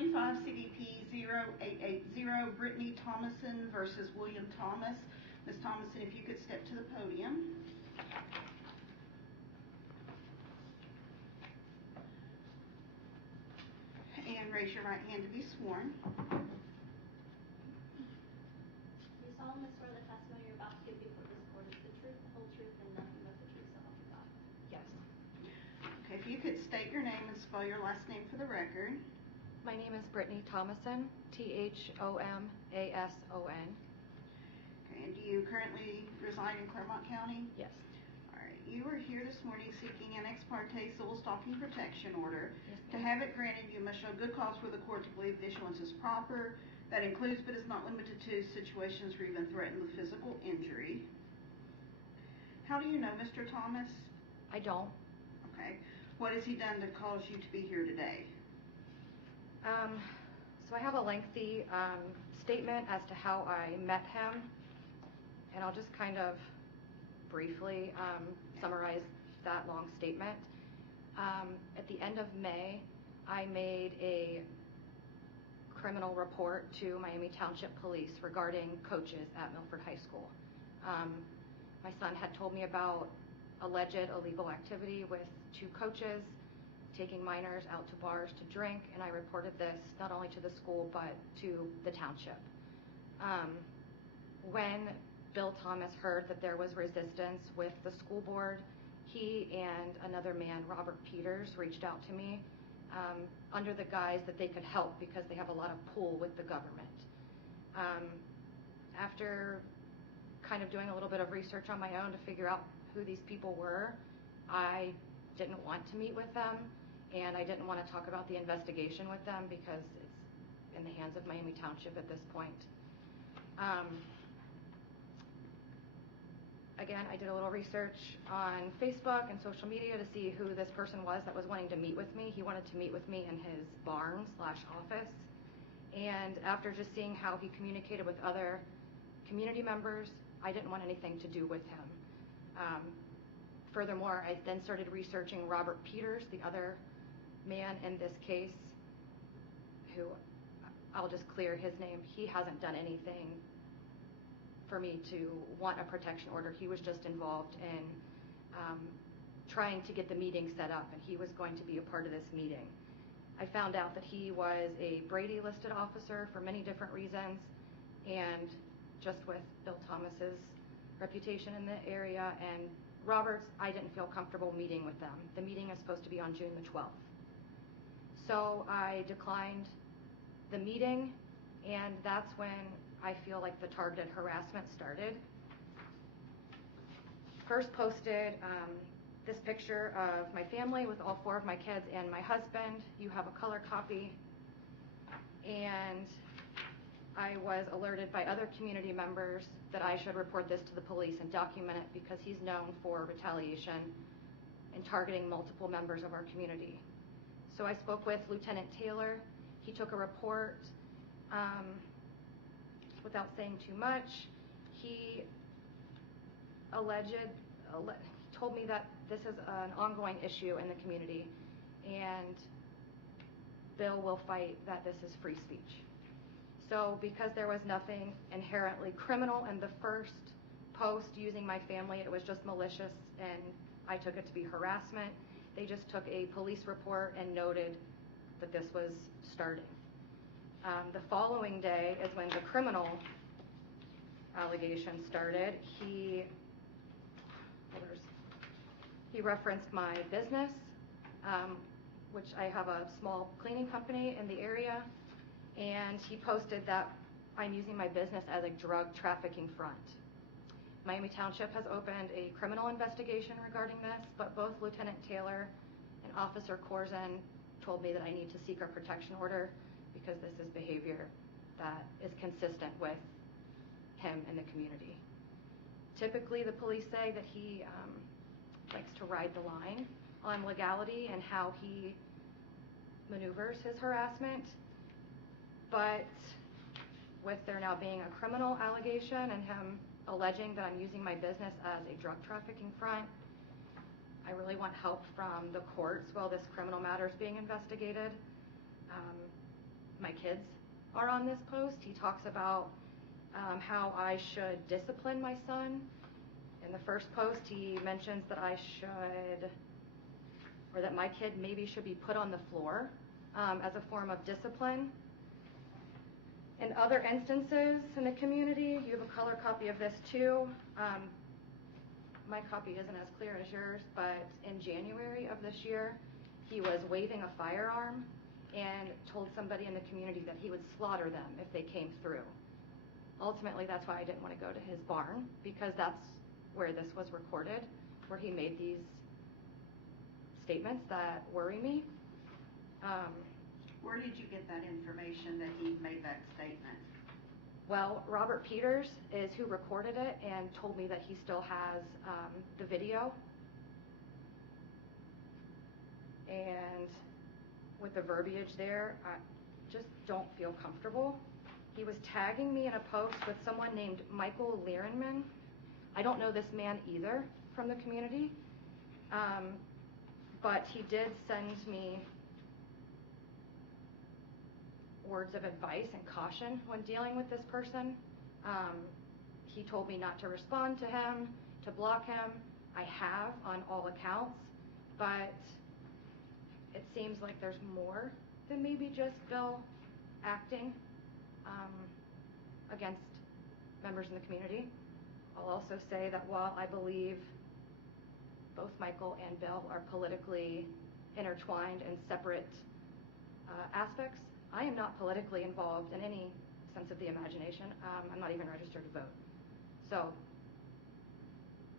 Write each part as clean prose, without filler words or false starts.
25 CDP 0880, Brittney Thomason versus William Thomas. Ms. Thomason, if you could step to the podium. And raise your right hand to be sworn. Do you solemnly swear the testimony you're about to give before this court is the truth, the whole truth, and nothing but the truth, so help you God? Yes. Okay, if you could state your name and spell your last name for the record. My name is Brittney Thomason, Thomason. Okay, and do you currently reside in Clermont County? Yes. All right, you are here this morning seeking an ex parte civil stalking protection order. Yes, to have it granted, you must show good cause for the court to believe the issuance is proper. That includes, but is not limited to, situations where you've been threatened with physical injury. How do you know Mr. Thomas? I don't. Okay. What has he done to cause you to be here today? So I have a lengthy statement as to how I met him, and I'll just kind of briefly summarize that long statement. At the end of May, I made a criminal report to Miami Township Police regarding coaches at Milford High School. My son had told me about alleged illegal activity with 2 coaches taking minors out to bars to drink, and I reported this not only to the school but to the township. When Bill Thomas heard that there was resistance with the school board, he and another man, Robert Peters, reached out to me under the guise that they could help because they have a lot of pull with the government. After kind of doing a little bit of research on my own to figure out who these people were, I didn't want to meet with them, and I didn't want to talk about the investigation with them because it's in the hands of Miami Township at this point. Again, I did a little research on Facebook and social media to see who this person was that was wanting to meet with me. He wanted to meet with me in his barn/office, and after just seeing how he communicated with other community members, I didn't want anything to do with him. Furthermore, I then started researching Robert Peters, the other man in this case, who, I'll just clear his name, he hasn't done anything for me to want a protection order. He was just involved in trying to get the meeting set up, and he was going to be a part of this meeting. I found out that he was a Brady listed officer for many different reasons, and just with Bill Thomas's reputation in the area and Robert's, I didn't feel comfortable meeting with them. The meeting is supposed to be on June the 12th. So I declined the meeting, and that's when I feel like the targeted harassment started. First posted this picture of my family with all 4 of my kids and my husband. You have a color copy. And I was alerted by other community members that I should report this to the police and document it because he's known for retaliation and targeting multiple members of our community. So I spoke with Lieutenant Taylor. He took a report. Without saying too much, he told me that this is an ongoing issue in the community, and Bill will fight that this is free speech. So because there was nothing inherently criminal in the first post using my family, it was just malicious, and I took it to be harassment. They just took a police report and noted that this was starting. The following day is when the criminal allegation started. He referenced my business, which I have a small cleaning company in the area, and he posted that I'm using my business as a drug trafficking front. Miami Township has opened a criminal investigation regarding this, but both Lieutenant Taylor and Officer Corzin told me that I need to seek a protection order because this is behavior that is consistent with him in the community. Typically, the police say that he likes to ride the line on legality and how he maneuvers his harassment, but with there now being a criminal allegation and him alleging that I'm using my business as a drug trafficking front, I really want help from the courts while this criminal matter is being investigated. my kids are on this post. He talks about how I should discipline my son. In the first post, he mentions that I should, or that my kid maybe should be put on the floor as a form of discipline. In other instances in the community, you have a color copy of this too. My copy isn't as clear as yours, but in January of this year, he was waving a firearm and told somebody in the community that he would slaughter them if they came through. Ultimately, that's why I didn't want to go to his barn, because that's where this was recorded, where he made these statements that worry me. Where did you get that information that he made that statement? Well, Robert Peters is who recorded it and told me that he still has the video. And with the verbiage there, I just don't feel comfortable. He was tagging me in a post with someone named Michael Lierenman. I don't know this man either from the community, but he did send me words of advice and caution when dealing with this person. He told me not to respond to him, to block him. I have on all accounts, but it seems like there's more than maybe just Bill acting against members in the community. I'll also say that while I believe both Michael and Bill are politically intertwined in separate aspects, I am not politically involved in any sense of the imagination. I'm not even registered to vote. So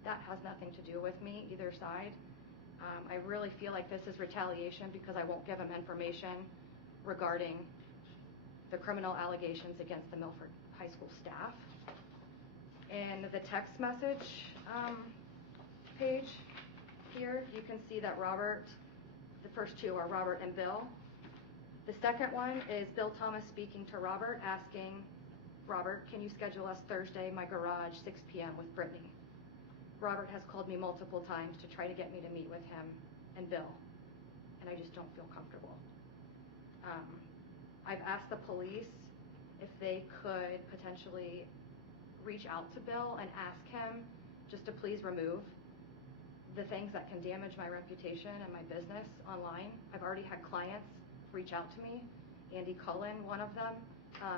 that has nothing to do with me, either side. I really feel like this is retaliation because I won't give him information regarding the criminal allegations against the Milford High School staff. In the text message page here, you can see that Robert, the first two are Robert and Bill. The second one is Bill Thomas speaking to Robert, asking, Robert, can you schedule us Thursday, my garage, 6 p.m. with Brittney? Robert has called me multiple times to try to get me to meet with him and Bill, and I just don't feel comfortable. I've asked the police if they could potentially reach out to Bill and ask him just to please remove the things that can damage my reputation and my business online. I've already had clients reach out to me. Andy Cullen, one of them,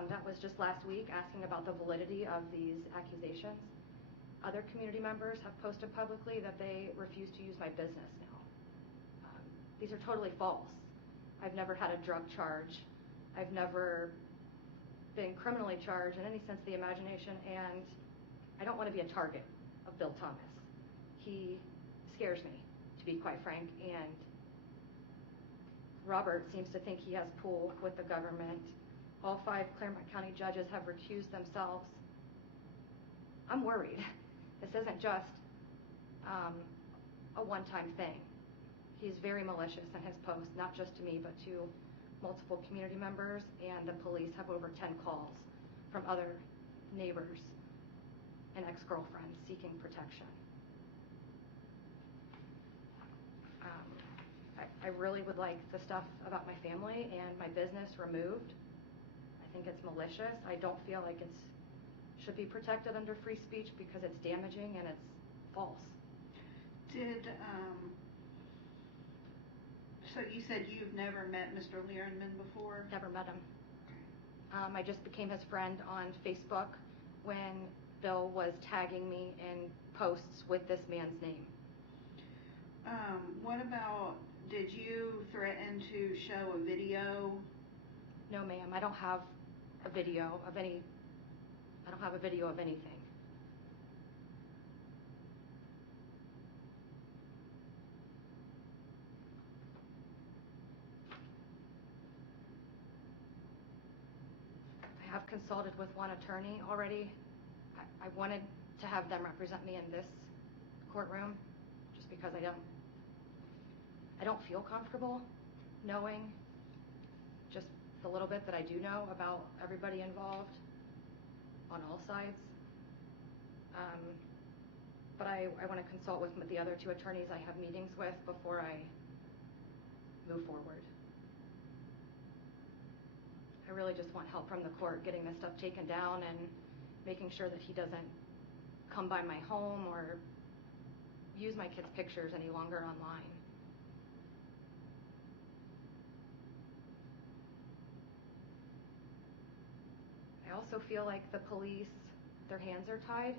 that was just last week, asking about the validity of these accusations. Other community members have posted publicly that they refuse to use my business now. These are totally false. I've never had a drug charge. I've never been criminally charged in any sense of the imagination, and I don't want to be a target of Bill Thomas. He scares me, to be quite frank, and Robert seems to think he has pull with the government. All 5 Claremont County judges have recused themselves. I'm worried. This isn't just a one-time thing. He's very malicious in his posts, not just to me, but to multiple community members, and the police have over 10 calls from other neighbors and ex-girlfriends seeking protection. I really would like the stuff about my family and my business removed. I think it's malicious. I don't feel like it should be protected under free speech because it's damaging and it's false. So you said you've never met Mr. Lierenman before? Never met him. I just became his friend on Facebook when Bill was tagging me in posts with this man's name. What about, did you threaten to show a video? No, ma'am. I don't have a video of anything. I have consulted with one attorney already. I wanted to have them represent me in this courtroom just because I don't feel comfortable knowing just the little bit that I do know about everybody involved on all sides. But I want to consult with the other 2 attorneys I have meetings with before I move forward. I really just want help from the court getting this stuff taken down and making sure that he doesn't come by my home or use my kids' pictures any longer online. I also feel like the police, their hands are tied.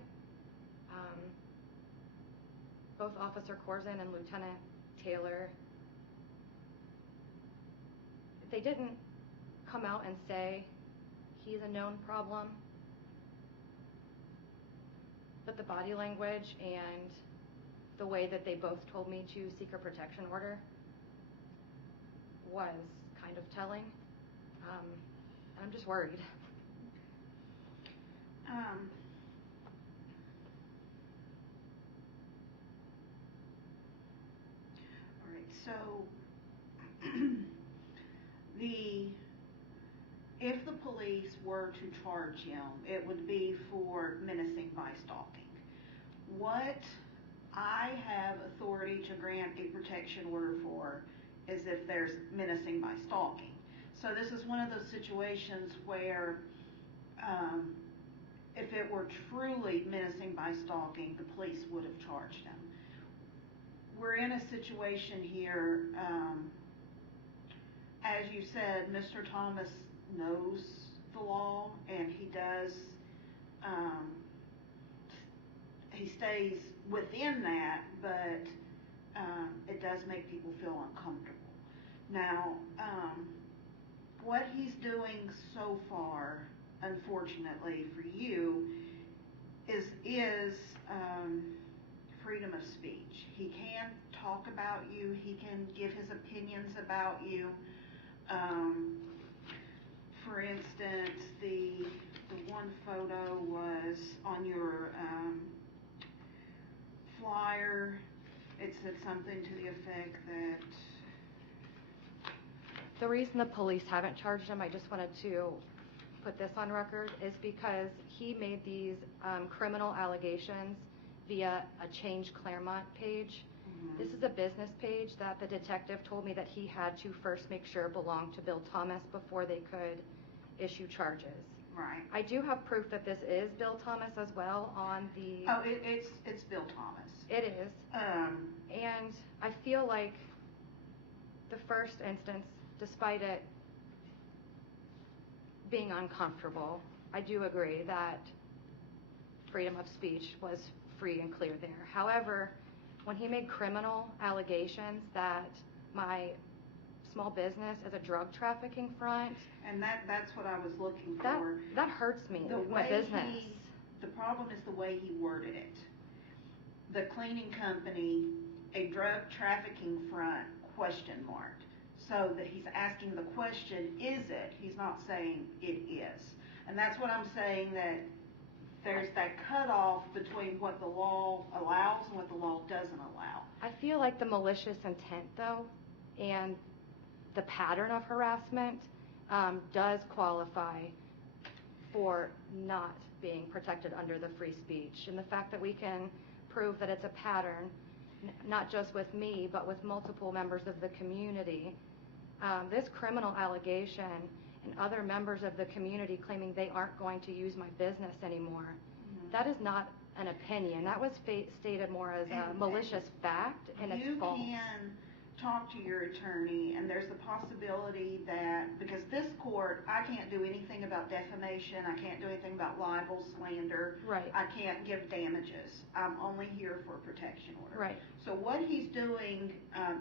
Both Officer Corzine and Lieutenant Taylor, they didn't come out and say he's a known problem, but the body language and the way that they both told me to seek a protection order was kind of telling. I'm just worried. All right, so if the police were to charge him, it would be for menacing by stalking. What I have authority to grant a protection order for is if there's menacing by stalking. So this is one of those situations where if it were truly menacing by stalking, the police would have charged him. We're in a situation here, as you said, Mr. Thomas knows the law, and he does, he stays within that, but it does make people feel uncomfortable. Now, what he's doing so far, unfortunately for you, is freedom of speech. He can talk about you. He can give his opinions about you. For instance, the one photo was on your flyer. It said something to the effect that... The reason the police haven't charged him, I just wanted to put this on record, is because he made these criminal allegations via a Change Claremont page. Mm-hmm. This is a business page that the detective told me that he had to first make sure belonged to Bill Thomas before they could issue charges. Right. I do have proof that this is Bill Thomas as well on the... Oh, it's Bill Thomas. It is. And I feel like the first instance, despite it being uncomfortable, I do agree that freedom of speech was free and clear there. However, when he made criminal allegations that my small business is a drug trafficking front, and that's what I was looking for. That hurts me, my business. The problem is the way he worded it. The cleaning company, a drug trafficking front, question mark. So that he's asking the question, is it? He's not saying it is. And that's what I'm saying, that there's that cutoff between what the law allows and what the law doesn't allow. I feel like the malicious intent, though, and the pattern of harassment does qualify for not being protected under the free speech. And the fact that we can prove that it's a pattern, not just with me, but with multiple members of the community, this criminal allegation and other members of the community claiming they aren't going to use my business anymore, that is not an opinion. That was stated more as a malicious fact, and it's false. You can talk to your attorney, and there's the possibility that, because this court, I can't do anything about defamation, I can't do anything about libel, slander, right. I can't give damages. I'm only here for a protection order. Right. So what he's doing,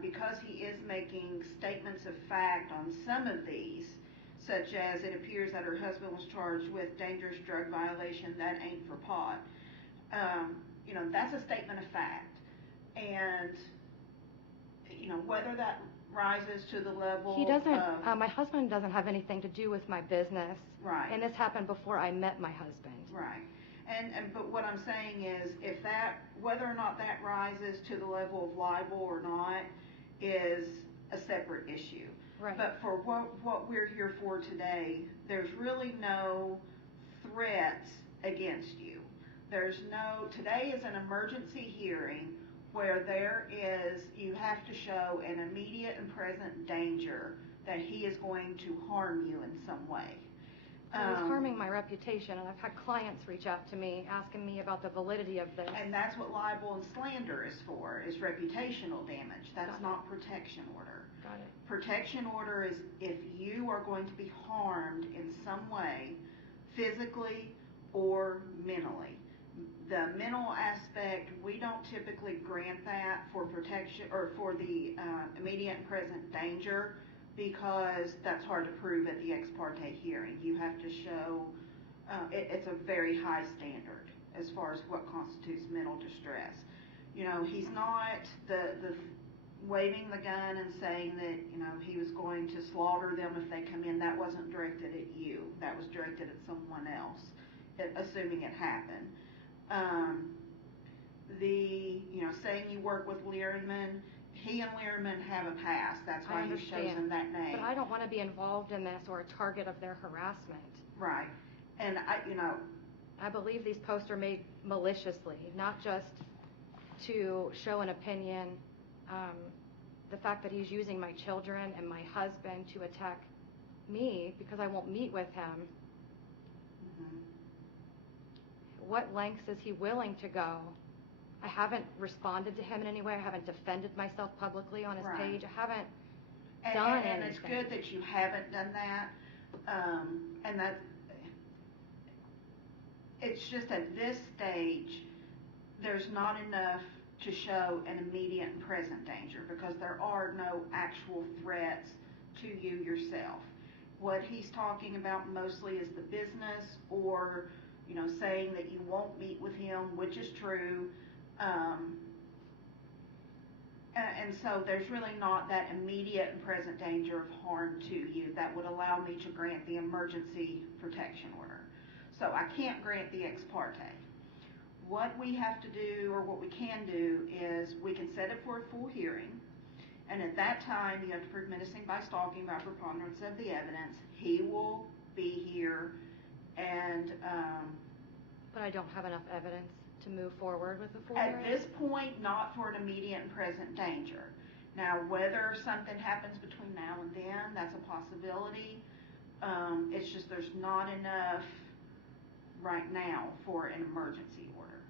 because he is making statements of fact on some of these, such as it appears that her husband was charged with dangerous drug violation, that ain't for pot. That's a statement of fact. And whether that rises to the level he doesn't, of... my husband doesn't have anything to do with my business. Right. And this happened before I met my husband. Right. But what I'm saying is, whether or not that rises to the level of libel or not is a separate issue. Right. But for what we're here for today, there's really no threats against you. Today is an emergency hearing where you have to show an immediate and present danger that he is going to harm you in some way. Well, he's harming my reputation, and I've had clients reach out to me asking me about the validity of this. And that's what libel and slander is for, is reputational damage. That's Got it. not protection order. Got it. Protection order is if you are going to be harmed in some way, physically or mentally. The mental aspect, we don't typically grant that for protection or for the immediate and present danger, because that's hard to prove at the ex parte hearing. You have to show, it's a very high standard as far as what constitutes mental distress. You know, he's not the waving the gun and saying that, you know, he was going to slaughter them if they come in. That wasn't directed at you. That was directed at someone else, assuming it happened. You know, saying you work with Learman, he and Learman have a past. That's why he's chosen that name. But I don't want to be involved in this or a target of their harassment. Right. And I believe these posts are made maliciously, not just to show an opinion. The fact that he's using my children and my husband to attack me because I won't meet with him. Mm-hmm. What lengths is he willing to go? I haven't responded to him in any way. I haven't defended myself publicly on his page. I haven't done anything. And it's good that you haven't done that. And that's, it's just at this stage, there's not enough to show an immediate and present danger, because there are no actual threats to you yourself. What he's talking about mostly is the business, or, you know, saying that you won't meet with him, which is true. And so there's really not that immediate and present danger of harm to you that would allow me to grant the emergency protection order. So I can't grant the ex parte. What we have to do, or what we can do, is we can set it for a full hearing, and at that time you have to prove menacing by stalking by preponderance of the evidence. He will be here, and but I don't have enough evidence to move forward with the full hearing? At this point, not for an immediate and present danger. Now, whether something happens between now and then, that's a possibility. It's just there's not enough right now for an emergency order.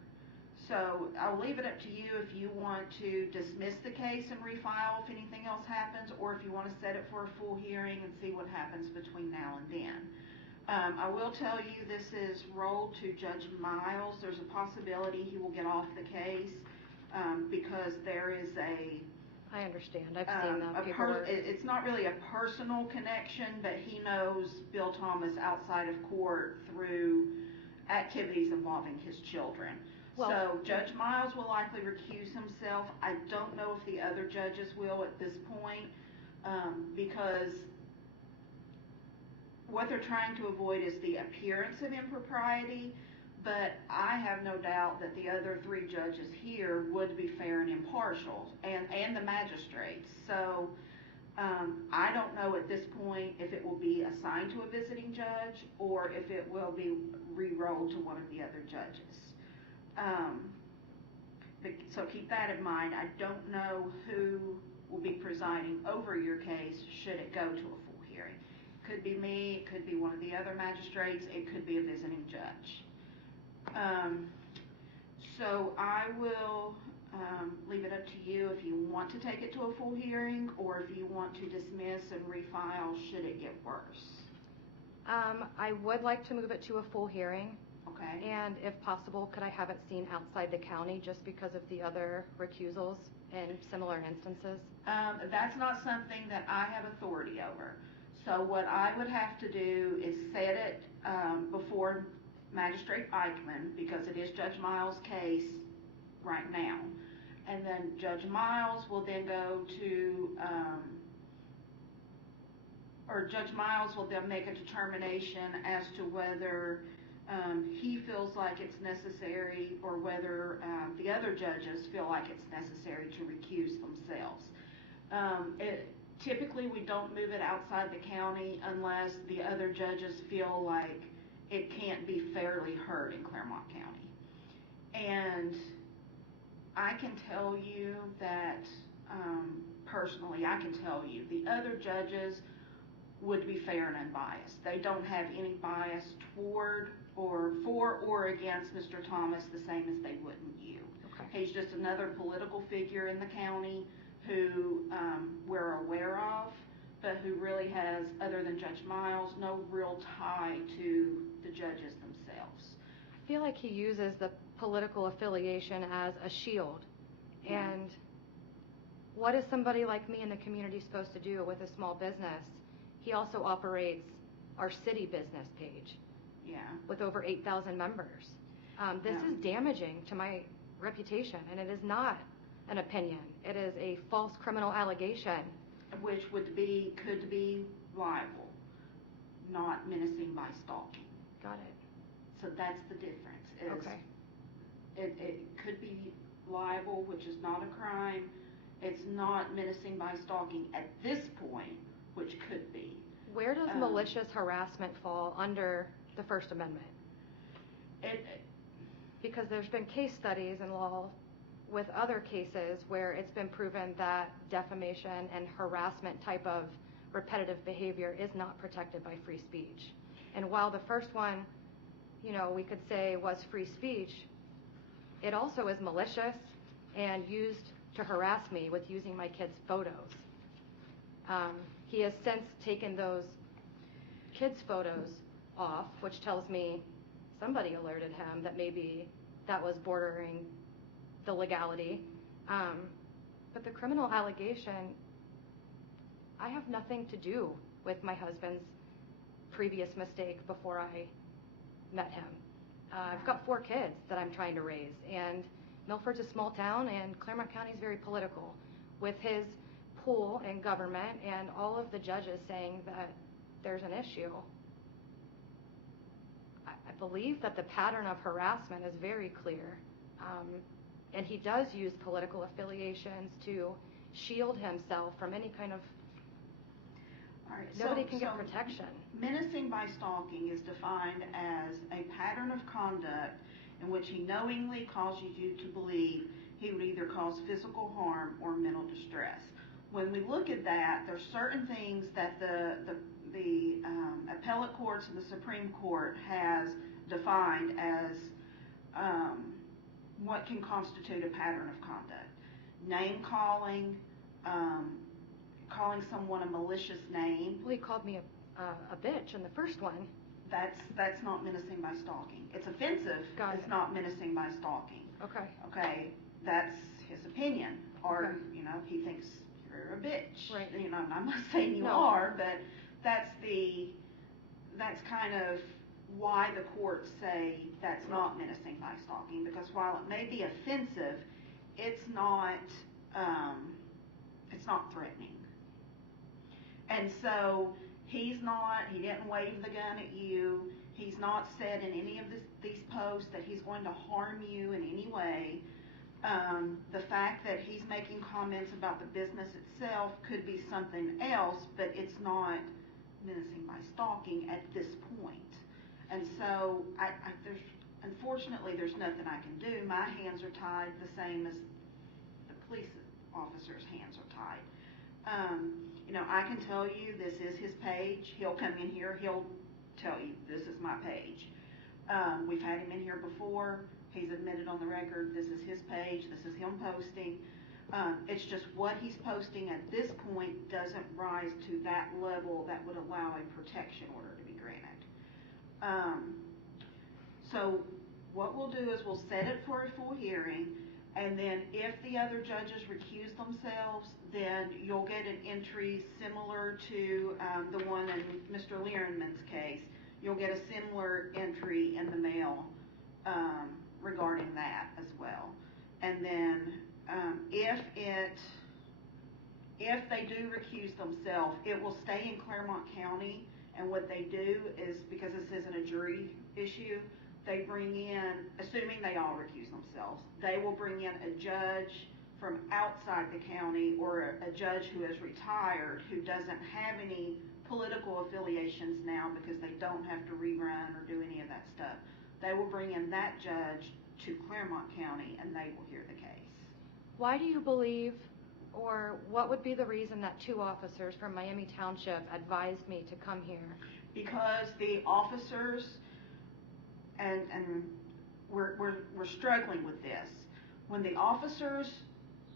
So I'll leave it up to you if you want to dismiss the case and refile if anything else happens, or if you want to set it for a full hearing and see what happens between now and then. I will tell you, this is rolled to Judge Miles. There's a possibility he will get off the case because there is I understand. I've seen that paperwork. It's not really a personal connection, but he knows Bill Thomas outside of court through activities involving his children. Well, so Judge Miles will likely recuse himself. I don't know if the other judges will at this point, because what they're trying to avoid is the appearance of impropriety, but I have no doubt that the other three judges here would be fair and impartial, and the magistrates. So I don't know at this point if it will be assigned to a visiting judge or if it will be re-rolled to one of the other judges. So keep that in mind. I don't know who will be presiding over your case should it go to a full hearing. Could be me, it could be one of the other magistrates, it could be a visiting judge. So I will leave it up to you if you want to take it to a full hearing, or if you want to dismiss and refile should it get worse. I would like to move it to a full hearing. Okay. And if possible, could I have it seen outside the county just because of the other recusals in similar instances? That's not something that I have authority over. So what I would have to do is set it before Magistrate Eichmann, because it is Judge Miles' case right now. And then Judge Miles will then go to, or Judge Miles will then make a determination as to whether he feels like it's necessary, or whether the other judges feel like it's necessary to recuse themselves. Typically we don't move it outside the county unless the other judges feel like it can't be fairly heard in Clermont County. And I can tell you that, personally, I can tell you the other judges to be fair and unbiased. They don't have any bias toward or for or against Mr. Thomas the same as they wouldn't you. Okay. He's just another political figure in the county who we're aware of, but who really has, other than Judge Miles, no real tie to the judges themselves. I feel like he uses the political affiliation as a shield. Yeah. And what is somebody like me in the community supposed to do with a small business? He also operates our city business page. Yeah. With over 8,000 members. This Yeah. is damaging to my reputation, and it is not an opinion. It is a false criminal allegation. Which could be libel, not menacing by stalking. Got it. So that's the difference. Okay. It could be libel, which is not a crime. It's not menacing by stalking at this point, which could be. Where does malicious harassment fall under the First Amendment? Because there's been case studies in law with other cases where it's been proven that defamation and harassment type of repetitive behavior is not protected by free speech. And while the first one, we could say was free speech, it also is malicious and used to harass me with using my kids' photos. He has since taken those kids' photos off, which tells me somebody alerted him that maybe that was bordering the legality. But the criminal allegation, I have nothing to do with my husband's previous mistake before I met him. I've got 4 kids that I'm trying to raise, and Milford's a small town, and Claremont County is very political. With his pull in government and all of the judges saying that there's an issue, I believe that the pattern of harassment is very clear. And he does use political affiliations to shield himself from any kind of... All right, Nobody can get protection. Menacing by stalking is defined as a pattern of conduct in which he knowingly causes you to believe he would either cause physical harm or mental distress. When we look at that, there's certain things that the appellate courts and the Supreme Court has defined as what can constitute a pattern of conduct. Name calling, calling someone a malicious name. Well, he called me a bitch in the first one. That's not menacing by stalking. It's offensive. Got It's it. not menacing by stalking. Okay. Okay, that's his opinion. Or, Okay. He thinks you're a bitch. Right. I'm not saying you No. are, but that's kind of why the courts say that's not menacing by stalking, because while it may be offensive, it's not threatening. And so he didn't wave the gun at you. He's not said in any of these posts that he's going to harm you in any way. The fact that he's making comments about the business itself could be something else, but it's not menacing by stalking at this point. And so unfortunately there's nothing I can do. My hands are tied the same as the police officer's hands are tied. I can tell you this is his page. He'll come in here, he'll tell you this is my page. We've had him in here before. He's admitted on the record this is his page, this is him posting. It's just what he's posting at this point doesn't rise to that level that would allow a protection order to be granted. So what we'll do is we'll set it for a full hearing, and then if the other judges recuse themselves, then you'll get an entry similar to the one in Mr. Learman's case. You'll get a similar entry in the mail regarding that as well. And then if they do recuse themselves, it will stay in Claremont County, and what they do is, because this isn't a jury issue, they bring in, assuming they all recuse themselves, they will bring in a judge from outside the county, or a judge who is retired, who doesn't have any political affiliations now because they don't have to rerun or do any of that stuff. They will bring in that judge to Claremont County, and they will hear the case. Why do you believe Or what would be the reason that 2 officers from Miami Township advised me to come here? Because the officers, and we're struggling with this. When the officers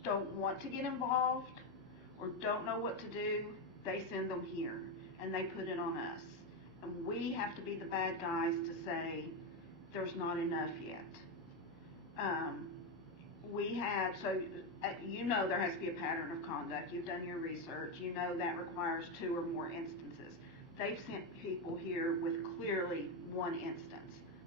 don't want to get involved or don't know what to do, they send them here and they put it on us. And we have to be the bad guys to say there's not enough yet. You know there has to be a pattern of conduct. You've done your research. You know that requires 2 or more instances. They've sent people here with clearly 1 instance.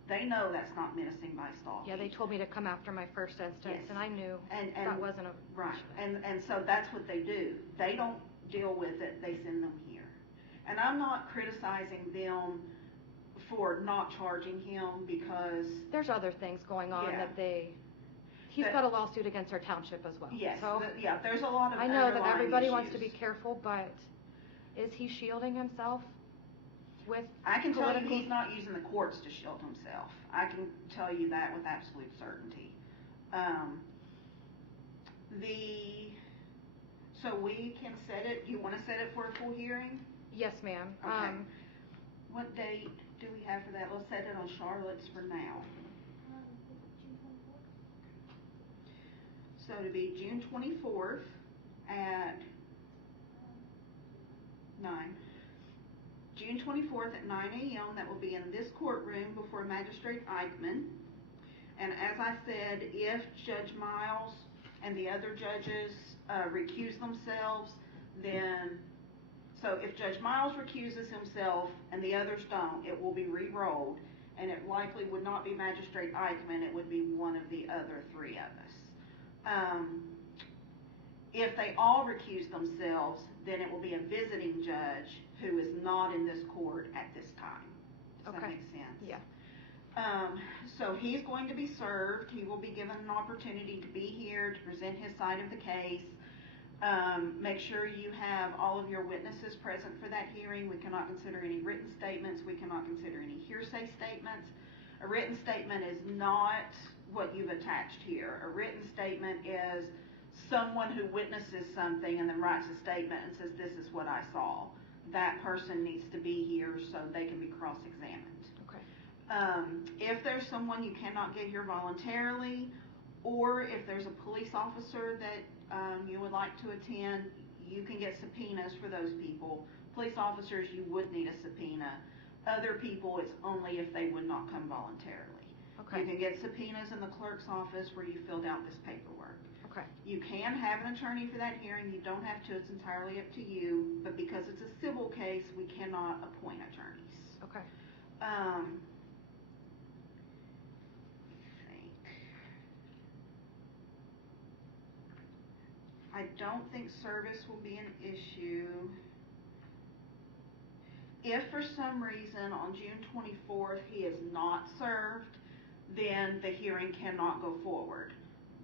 They know that's not menacing by stalking. Yeah, they told me to come after my first instance, Yes. and I knew and that wasn't a... Right, and so that's what they do. They don't deal with it, they send them here. And I'm not criticizing them for not charging him because... There's other things going on that they... He's got a lawsuit against our township as well. Yes, so yeah, there's a lot of I know that everybody issues. wants to be careful, but is he shielding himself with I can tell you he's not using the courts to shield himself. I can tell you that with absolute certainty. So we can set it, you want to set it for a full hearing? Yes, ma'am. Okay. What date do we have for that? Let's set it on Charlotte's for now. June 24th? So to be June 24th at 9. June 24th at 9 a.m. That will be in this courtroom before Magistrate Eichmann. And as I said, if Judge Miles and the other judges recuse themselves, then, so if Judge Miles recuses himself and the others don't, it will be re-rolled, and it likely would not be Magistrate Eichmann, it would be one of the other 3 of us. If they all recuse themselves, then it will be a visiting judge who is not in this court at this time. Does that make sense? Yeah. So he's going to be served. He will be given an opportunity to be here to present his side of the case. Make sure you have all of your witnesses present for that hearing. We cannot consider any written statements. We cannot consider any hearsay statements. A written statement is not what you've attached here. A written statement is someone who witnesses something and then writes a statement and says, this is what I saw. That person needs to be here so they can be cross-examined. Okay. If there's someone you cannot get here voluntarily, or if there's a police officer that you would like to attend, you can get subpoenas for those people. Police officers, you would need a subpoena. Other people, it's only if they would not come voluntarily. Okay. You can get subpoenas in the clerk's office where you filled out this paperwork. Okay. You can have an attorney for that hearing. You don't have to. It's entirely up to you. But because it's a civil case, we cannot appoint attorneys. Okay. I don't think service will be an issue. If for some reason on June 24th he is not served, then the hearing cannot go forward.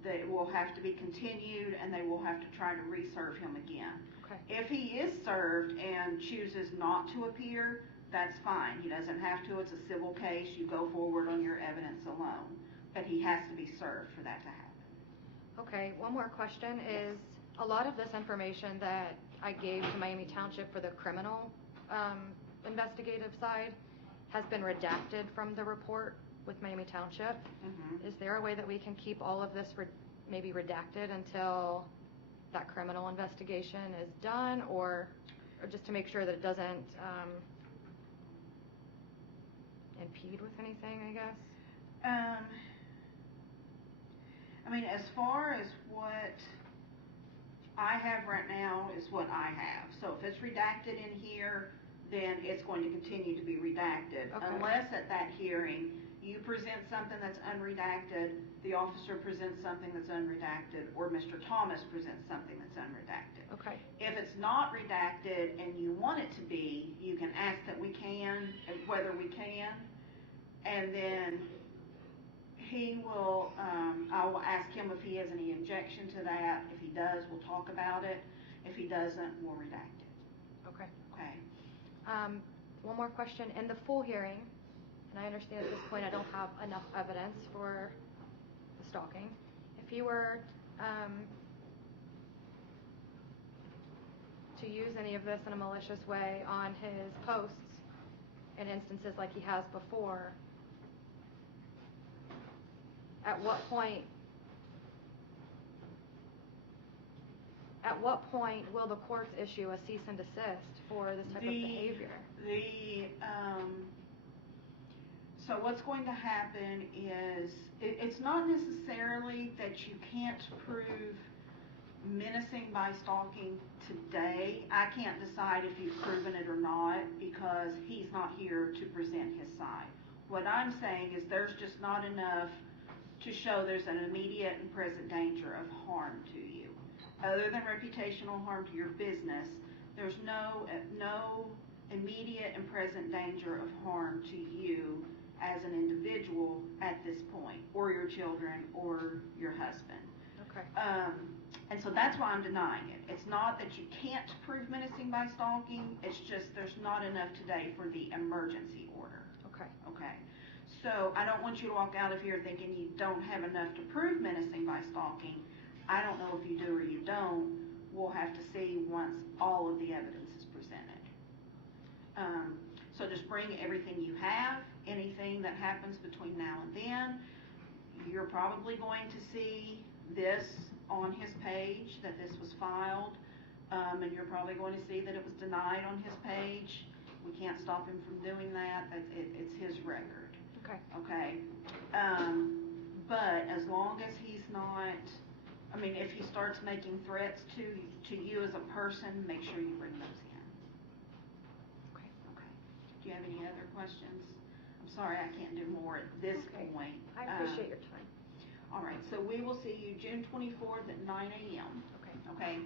It will have to be continued and they will have to try to re-serve him again. Okay. If he is served and chooses not to appear, that's fine. He doesn't have to. It's a civil case. You go forward on your evidence alone. But he has to be served for that to happen. Okay, one more question is, a lot of this information that I gave to Miami Township for the criminal investigative side has been redacted from the report with Miami Township. Is there a way that we can keep all of this maybe redacted until that criminal investigation is done, or just to make sure that it doesn't impede with anything, I guess? I mean, as far as what I have right now is what I have. So if it's redacted in here, then it's going to continue to be redacted. Okay. Unless at that hearing you present something that's unredacted, the officer presents something that's unredacted, or Mr. Thomas presents something that's unredacted. Okay. If it's not redacted and you want it to be, you can ask that we can, whether we can, and then he will, I will ask him if he has any objection to that. If he does, we'll talk about it. If he doesn't, we'll redact it. Okay. Okay. One more question. In the full hearing, and I understand at this point I don't have enough evidence for the stalking. If you were to use any of this in a malicious way on his posts in instances like he has before, at what point will the courts issue a cease and desist for this type of behavior? So what's going to happen is, it's not necessarily that you can't prove menacing by stalking today. I can't decide if you've proven it or not because he's not here to present his side. What I'm saying is there's just not enough to show there's an immediate and present danger of harm to you. Other than reputational harm to your business, there's no immediate and present danger of harm to you as an individual at this point, or your children, or your husband. Okay. And so that's why I'm denying it. It's not that you can't prove menacing by stalking, it's just there's not enough today for the emergency order. Okay. Okay. So I don't want you to walk out of here thinking you don't have enough to prove menacing by stalking. I don't know if you do or you don't. We'll have to see once all of the evidence is presented. So just bring everything you have, anything that happens between now and then. You're probably going to see this on his page, that this was filed, and you're probably going to see that it was denied on his page. We can't stop him from doing that. It's his record. Okay. Okay. But as long as he's not, if he starts making threats to you as a person, make sure you bring those in. Okay. Okay. Do you have any other questions? I'm sorry I can't do more at this point. I appreciate your time. All right, so we will see you June 24th at 9 a.m. Okay. Okay?